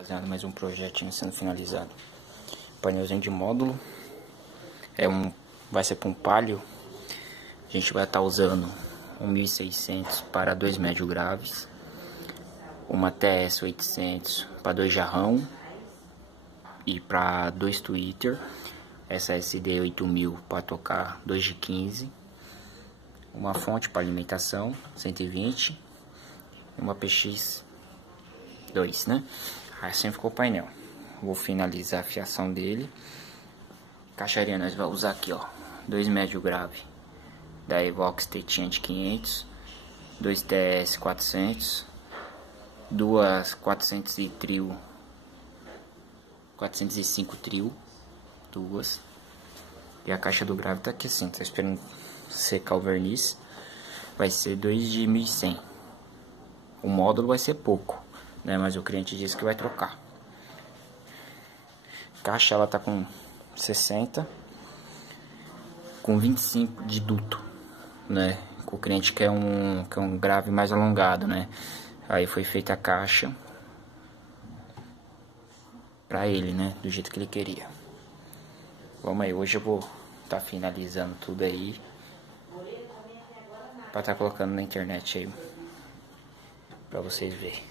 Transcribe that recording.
Rapaziada, mais um projetinho sendo finalizado. Painelzinho de módulo. Vai ser para um Palio. A gente vai estar usando um 1600 para 2 médio graves, uma TS 800 para 2 jarrão e para 2 Twitter, essa SD 8000 para tocar 2 de 15, uma fonte para alimentação 120 e uma PX 2, né? Assim ficou o painel. Vou finalizar a fiação dele. Caixaria nós vamos usar aqui, ó, 2 médio grave da Evox Tetinha de 500, 2 TS 400, duas 400 e trio, 405 trio, duas. E a caixa do grave tá aqui assim, tá esperando secar o verniz. Vai ser 2 de 1100. O módulo vai ser pouco, né? Mas o cliente disse que vai trocar. Caixa ela tá com 60, com 25 de duto, né? O cliente quer um grave mais alongado, né? Aí foi feita a caixa pra ele, né? Do jeito que ele queria. Vamos aí, hoje eu vou tá finalizando tudo aí pra tá colocando na internet aí pra vocês verem.